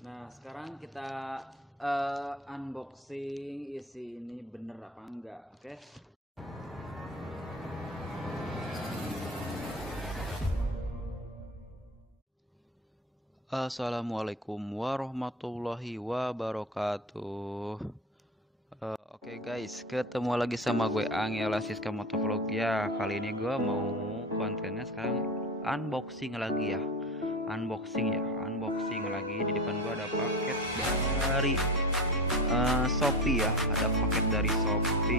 Nah, sekarang kita unboxing isi ini bener apa enggak, oke? Assalamualaikum warahmatullahi wabarakatuh. Oke guys, ketemu lagi sama gue Angel Siska Motovlog ya. Kali ini gue mau kontennya sekarang unboxing lagi ya. Unboxing lagi. Di depan gue ada paket dari shope ya. Ada paket dari shope.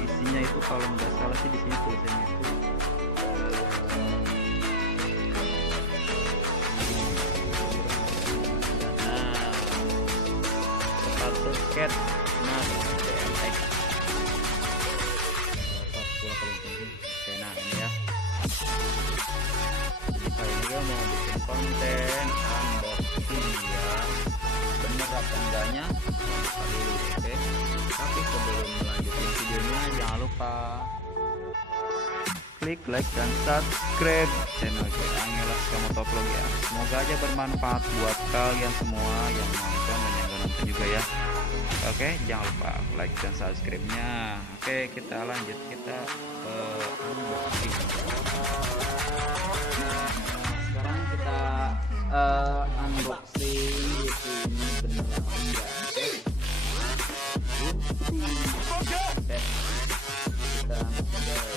Isinya itu kalau nggak salah sih di sini tulisannya itu paket nah DMX nah ini ya. Kali ini gue mau bikin konten unboxing ya, bener apa enggaknya dulu, oke? Tapi sebelum melanjutkan videonya jangan lupa klik like dan subscribe channel gue Angel Siska Motovlog ya. Semoga aja bermanfaat buat kalian semua yang nonton dan yang gak nonton juga ya. Oke, jangan lupa like dan subscribe-nya. Oke, kita lanjut, kita unboxing. Nah, sekarang kita unboxing itu ini bener apa enggak? Oke, kita unboxing.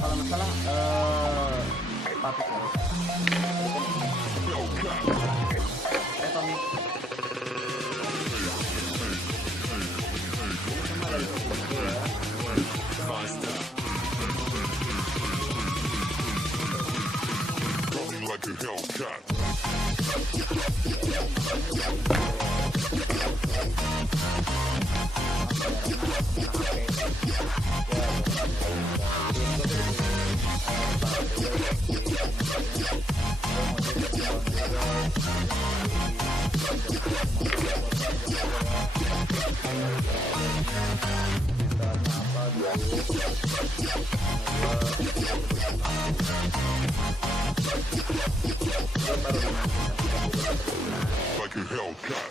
Kalau masalah Paket Tommy like a Hellcat. Apa Like a Hellcat.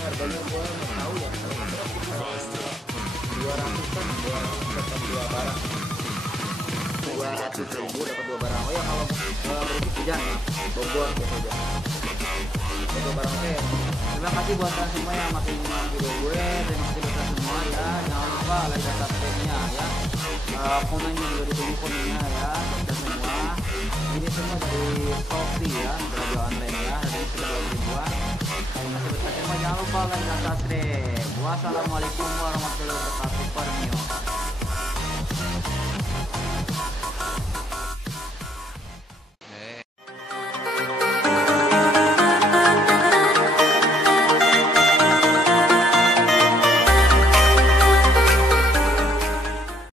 Harganya gua nggak tahu ya, 200-an gua dapat 2 barang, 200.000 dapat 2 barang. Oh ya, kalau berisik hujan Bogor gitu aja dapat 2 barang. Oke, terima kasih buat kalian semua yang masih nonton video gue. Terima kasih buat kalian semua ya, jangan lupa like dan subscribe-nya ya, komennya juga ditunggu komennya ya buat kalian semua. Ini semua dari shope ya, belanja online ya, dari sekitar 2 ribuan. Terima kasih buat kalian semua, jangan lupa like dan subscribe. Wassalamualaikum warahmatullahi wabarakatuh.